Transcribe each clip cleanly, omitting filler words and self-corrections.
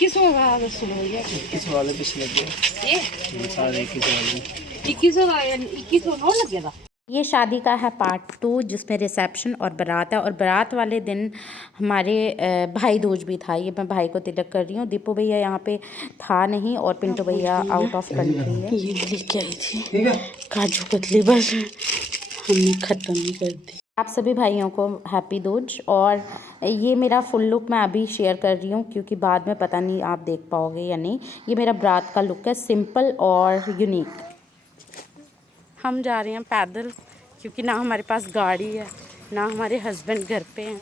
21 होगा दसो भैया 21 वाले पिछले लगे ये सारे 21 वाले 21 का 21 नौ लगे था। ये शादी का है पार्ट 2 जिसमें रिसेप्शन और बारात है। और बारात वाले दिन हमारे भाई दूज भी था। ये मैं भाई को तिलक कर रही हूँ। दीपू भैया यहाँ पे था नहीं और पिंटू भैया आउट ऑफ कंट्री है। ये लेके आई थी काजू कतली, बस हमने ख़त्म ही कर दी। आप सभी भाइयों को हैप्पी दूज। और ये मेरा फुल लुक मैं अभी शेयर कर रही हूँ क्योंकि बाद में पता नहीं आप देख पाओगे या नहीं। ये मेरा बारात का लुक है, सिंपल और यूनिक। हम जा रहे हैं पैदल क्योंकि ना हमारे पास गाड़ी है ना हमारे हस्बैंड घर पे हैं।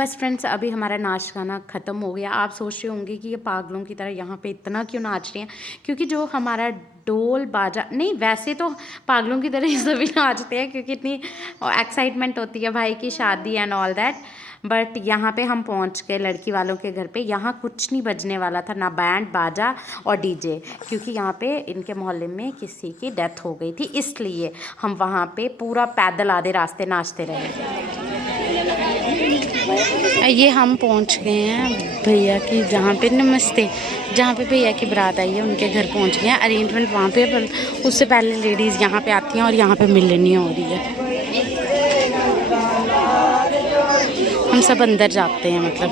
बस फ्रेंड्स, अभी हमारा नाच गाना ख़त्म हो गया। आप सोच रहे होंगे कि ये पागलों की तरह यहाँ पे इतना क्यों नाच रहे हैं, क्योंकि जो हमारा ढोल बाजा, नहीं वैसे तो पागलों की तरह ही सभी नाचते हैं क्योंकि इतनी एक्साइटमेंट होती है भाई की शादी एंड ऑल दैट। बट यहाँ पे हम पहुँच गए लड़की वालों के घर पे। यहाँ कुछ नहीं बजने वाला था, ना बैंड बाजा और डीजे, क्योंकि यहाँ पे इनके मोहल्ले में किसी की डेथ हो गई थी, इसलिए हम वहाँ पे पूरा पैदल आधे रास्ते नाचते रहे। ये हम पहुंच गए हैं भैया की, जहाँ पे नमस्ते, जहाँ पे भैया की बारात आई है उनके घर पहुंच गए हैं। अरेंजमेंट वहाँ पे, पर उससे पहले लेडीज़ यहाँ पे आती हैं और यहाँ पे मिलनी हो रही है। हम सब अंदर जाते हैं मतलब।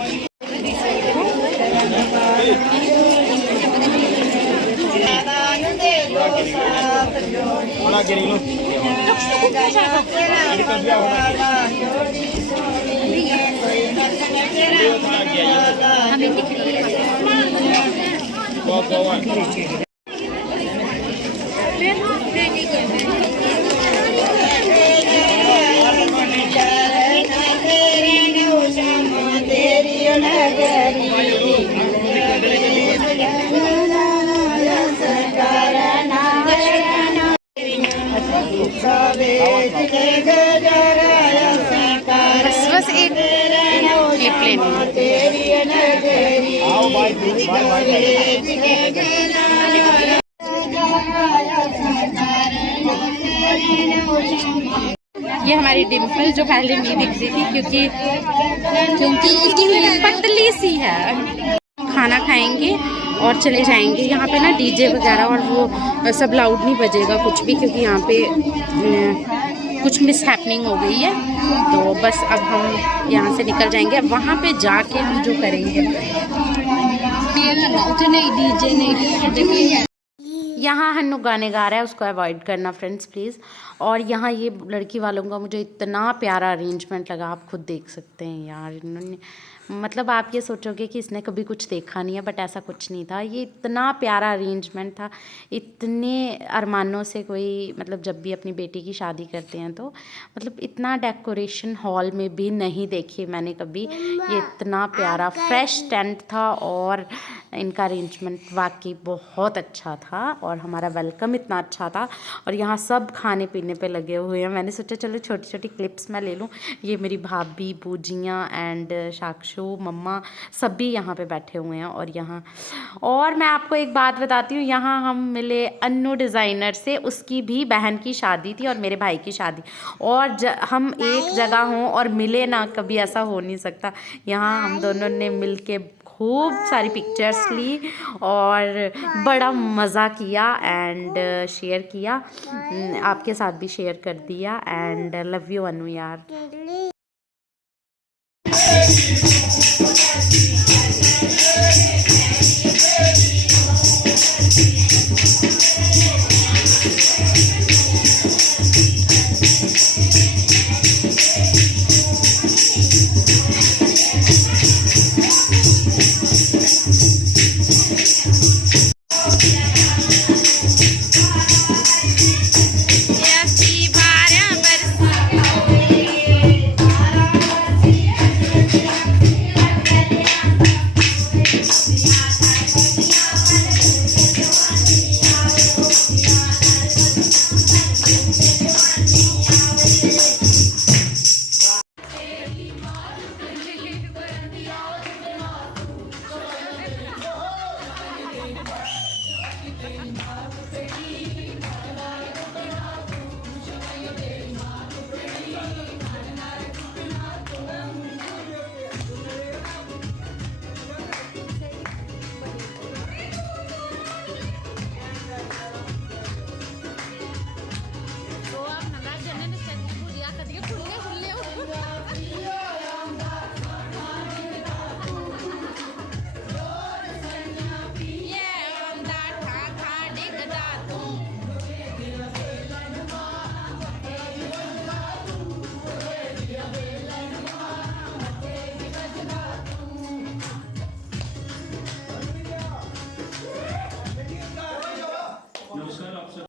बस एक क्लिप लेनी। ये हमारी डिम्पल जो पहले नहीं दिख रही थी क्योंकि इसकी पतली सी है। खाना खाएंगे और चले जाएंगे। यहाँ पे ना डीजे वगैरह और वो सब लाउड नहीं बजेगा कुछ भी, क्योंकि यहाँ पे कुछ मिस हैपनिंग हो गई है। तो बस अब हम यहाँ से निकल जाएंगे। वहाँ पे जाके हम जो करेंगे, यहाँ हन्नू गाने गा रहा है, उसको अवॉइड करना फ्रेंड्स प्लीज़। और यहाँ ये लड़की वालों का मुझे इतना प्यारा अरेंजमेंट लगा, आप खुद देख सकते हैं यार। इन्होंने मतलब आप ये सोचोगे कि इसने कभी कुछ देखा नहीं है, बट ऐसा कुछ नहीं था। ये इतना प्यारा अरेंजमेंट था, इतने अरमानों से कोई मतलब जब भी अपनी बेटी की शादी करते हैं तो मतलब इतना डेकोरेशन हॉल में भी नहीं देखी मैंने कभी। ये इतना प्यारा फ्रेश टेंट था और इनका अरेंजमेंट वाकई बहुत अच्छा था और हमारा वेलकम इतना अच्छा था। और यहाँ सब खाने पीने पे लगे हुए हैं। मैंने सोचा चलो छोटी छोटी क्लिप्स मैं ले लूँ। ये मेरी भाभी, बूजियाँ एंड साक्षु, मम्मा सभी यहाँ पे बैठे हुए हैं। और मैं आपको एक बात बताती हूँ, यहाँ हम मिले अन्नू डिज़ाइनर से। उसकी भी बहन की शादी थी और मेरे भाई की शादी, और हम एक जगह हों और मिले ना, कभी ऐसा हो नहीं सकता। यहाँ हम दोनों ने मिल के खूब सारी पिक्चर्स ली और बड़ा मज़ा किया एंड शेयर किया, आपके साथ भी शेयर कर दिया। एंड लव यू अनु यार।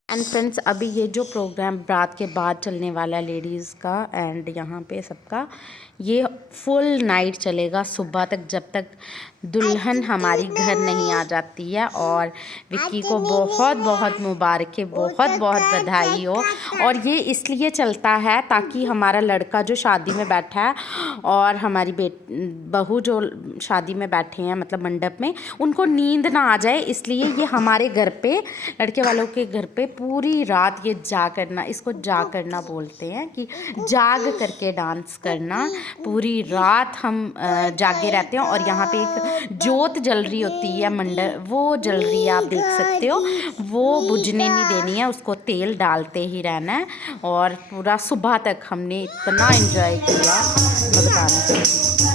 एंड फ्रेंड्स, अभी ये जो प्रोग्राम रात के बाद चलने वाला है लेडीज़ का एंड यहाँ पे सबका, ये फुल नाइट चलेगा सुबह तक, जब तक दुल्हन हमारी घर नहीं आ जाती है। और विक्की को बहुत बहुत मुबारकें, बहुत बहुत बधाई हो। और ये इसलिए चलता है ताकि हमारा लड़का जो शादी में बैठा है और हमारी बहू जो शादी में बैठे हैं मतलब मंडप में, उनको नींद ना आ जाए, इसलिए ये हमारे घर पे, लड़के वालों के घर पे पूरी रात ये जाग करना, इसको जाग करना बोलते हैं कि जाग करके डांस करना। पूरी रात हम जागे रहते हैं। और यहाँ पे एक जोत जल रही होती है मंडप, वो जल रही है, आप देख सकते हो, वो बुझने नहीं देनी है, उसको तेल डालते ही रहना है। और पूरा सुबह तक हमने इतना एंजॉय किया, मैं बता नहीं सकती।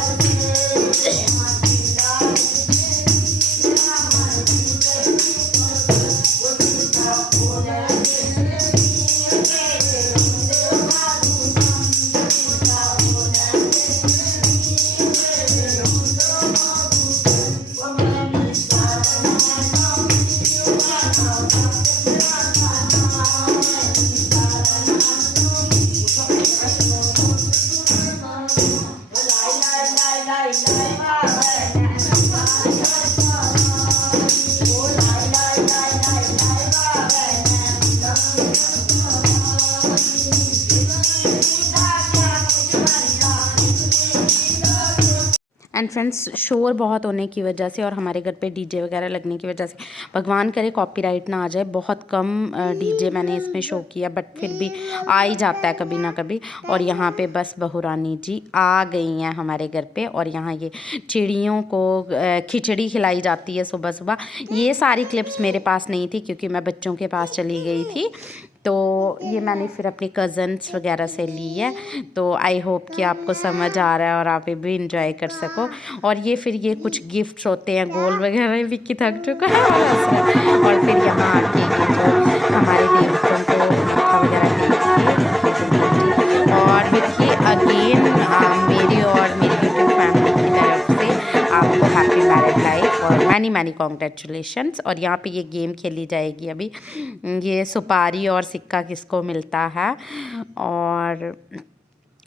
एंड फ्रेंड्स, शोर बहुत होने की वजह से और हमारे घर पे डीजे वगैरह लगने की वजह से, भगवान करे कॉपीराइट ना आ जाए, बहुत कम डीजे मैंने इसमें शो किया, बट फिर भी आ ही जाता है कभी ना कभी। और यहाँ पे बस बहू रानी जी आ गई हैं हमारे घर पे। और यहाँ ये चिड़ियों को खिचड़ी खिलाई जाती है सुबह सुबह। ये सारी क्लिप्स मेरे पास नहीं थी क्योंकि मैं बच्चों के पास चली गई थी, तो ये मैंने फिर अपने कज़न्स वगैरह से ली है। तो आई होप कि आपको समझ आ रहा है और आप ये भी इंजॉय कर सको। और ये फिर ये कुछ गिफ्ट्स होते हैं, गोल वगैरह, विक्की थक चुका है और फिर यहाँ आके ये जो हमारे देवताओं को मीठा वगैरह देती है। और विक्की अगेन मेरी और मेरी यूट्यूब फैमिली की तरफ से आपको हैप्पी मैरिड लाइफ और मैनी मैनी कॉन्ग्रेचुलेशंस। और यहाँ पे ये गेम खेली जाएगी अभी, ये सुपारी और सिक्का किसको मिलता है, और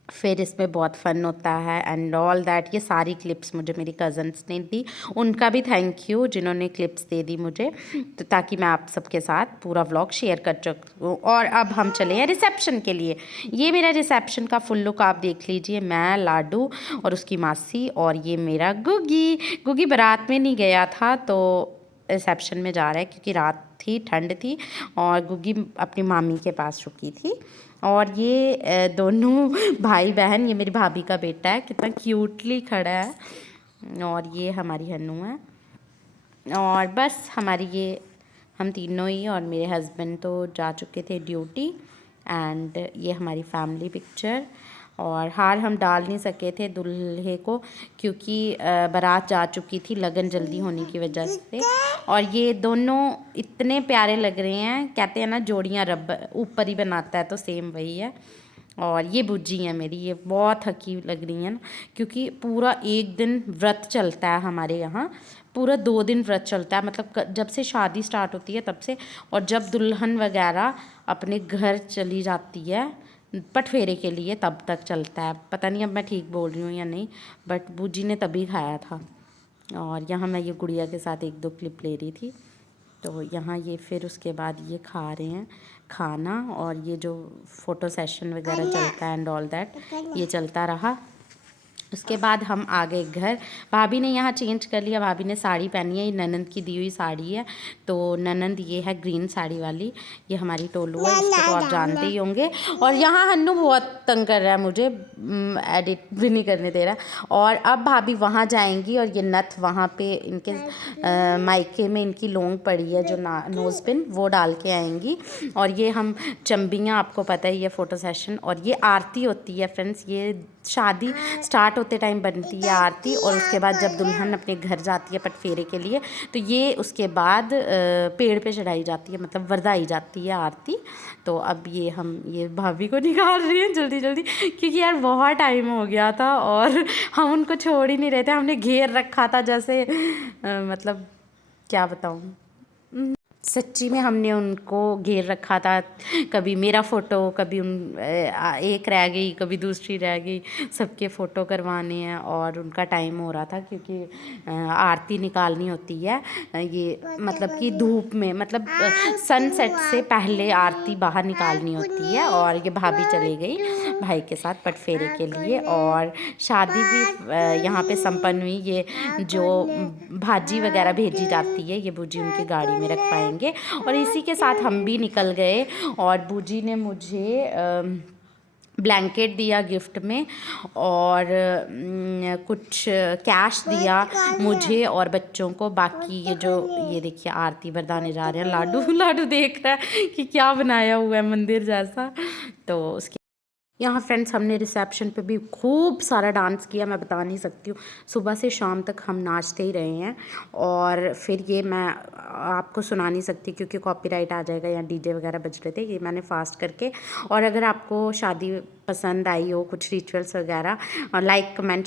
फिर इसमें बहुत फ़न होता है एंड ऑल दैट। ये सारी क्लिप्स मुझे मेरी कज़न्स ने दी, उनका भी थैंक यू जिन्होंने क्लिप्स दे दी मुझे, तो ताकि मैं आप सबके साथ पूरा व्लॉग शेयर कर सकूँ। और अब हम चले हैं रिसेप्शन के लिए। ये मेरा रिसेप्शन का फुल लुक आप देख लीजिए, मैं, लाडू और उसकी मासी, और ये मेरा गुगी बारात में नहीं गया था तो रिसेप्शन में जा रहा है क्योंकि रात थी, ठंड थी, और गुगी अपनी मामी के पास रुकी थी। और ये दोनों भाई बहन, ये मेरी भाभी का बेटा है, कितना क्यूटली खड़ा है, और ये हमारी हन्नू है। और बस हमारी ये हम तीनों ही, और मेरे हस्बैंड तो जा चुके थे ड्यूटी। एंड ये हमारी फैमिली पिक्चर। और हार हम डाल नहीं सके थे दूल्हे को क्योंकि बारात जा चुकी थी लगन जल्दी होने की वजह से। और ये दोनों इतने प्यारे लग रहे हैं, कहते हैं ना जोड़ियां रब ऊपर ही बनाता है, तो सेम वही है। और ये बुज्जी है मेरी, ये बहुत हकी लग रही है ना, क्योंकि पूरा एक दिन व्रत चलता है हमारे यहाँ, पूरा 2 दिन व्रत चलता है, मतलब जब से शादी स्टार्ट होती है तब से, और जब दुल्हन वगैरह अपने घर चली जाती है पटफेरे के लिए तब तक चलता है। पता नहीं अब मैं ठीक बोल रही हूँ या नहीं, बट बूजी ने तभी खाया था। और यहाँ मैं ये गुड़िया के साथ 1-2 क्लिप ले रही थी। तो यहाँ ये फिर उसके बाद ये खा रहे हैं खाना, और ये जो फ़ोटो सेशन वगैरह चलता है एंड ऑल दैट, ये चलता रहा। उसके बाद हम आ गए घर। भाभी ने यहाँ चेंज कर लिया, भाभी ने साड़ी पहनी है, ये ननंद की दी हुई साड़ी है। तो ननंद ये है ग्रीन साड़ी वाली, ये हमारी टोलू है, इसको तो आप जानते ही होंगे। और यहाँ हन्नू बहुत तंग कर रहा है मुझे, एडिट भी नहीं करने दे रहा। और अब भाभी वहाँ जाएंगी, और ये नथ वहाँ पे इनके मायके में इनकी लोंग पड़ी है जो नोज़ पिन, वो डाल के आएंगी। और ये हम चंबियाँ, आपको पता है, ये फ़ोटो सेशन। और ये आरती होती है फ्रेंड्स, ये शादी स्टार्ट होते टाइम बनती है आरती, और उसके बाद जब दुल्हन अपने घर जाती है पटफेरे के लिए, तो ये उसके बाद पेड़ पे चढ़ाई जाती है, मतलब वरदाई जाती है आरती। तो अब ये हम ये भाभी को निकाल रहे हैं जल्दी जल्दी, क्योंकि यार बहुत टाइम हो गया था और हम उनको छोड़ ही नहीं रहे थे, हमने घेर रखा था जैसे मतलब क्या बताऊँ। सच्ची में हमने उनको घेर रखा था, कभी मेरा फ़ोटो, कभी एक रह गई, कभी दूसरी रह गई, सबके फ़ोटो करवाने हैं। और उनका टाइम हो रहा था क्योंकि आरती निकालनी होती है, ये मतलब कि धूप में, मतलब सनसेट से पहले आरती बाहर निकालनी होती है। और ये भाभी चली गई भाई के साथ पटफेरे के लिए, और शादी भी यहाँ पे संपन्न हुई। ये जो भाजी वगैरह भेजी जाती है, ये बूजी उनकी गाड़ी में रखवाएंगे। और इसी के साथ हम भी निकल गए, और बूजी ने मुझे ब्लैंकेट दिया गिफ्ट में, और कुछ कैश दिया मुझे और बच्चों को। बाकी ये देखिए आरती बरदाने जा रहे हैं। लाडू देख रहा है कि क्या बनाया हुआ है मंदिर जैसा। तो उसके यहाँ फ्रेंड्स हमने रिसेप्शन पे भी खूब सारा डांस किया, मैं बता नहीं सकती हूँ। सुबह से शाम तक हम नाचते ही रहे हैं। और फिर ये मैं आपको सुना नहीं सकती क्योंकि कॉपीराइट आ जाएगा, या डीजे वगैरह बज रहे थे। ये मैंने फास्ट करके। और अगर आपको शादी पसंद आई हो, कुछ रिचुअल्स वगैरह, लाइक कमेंट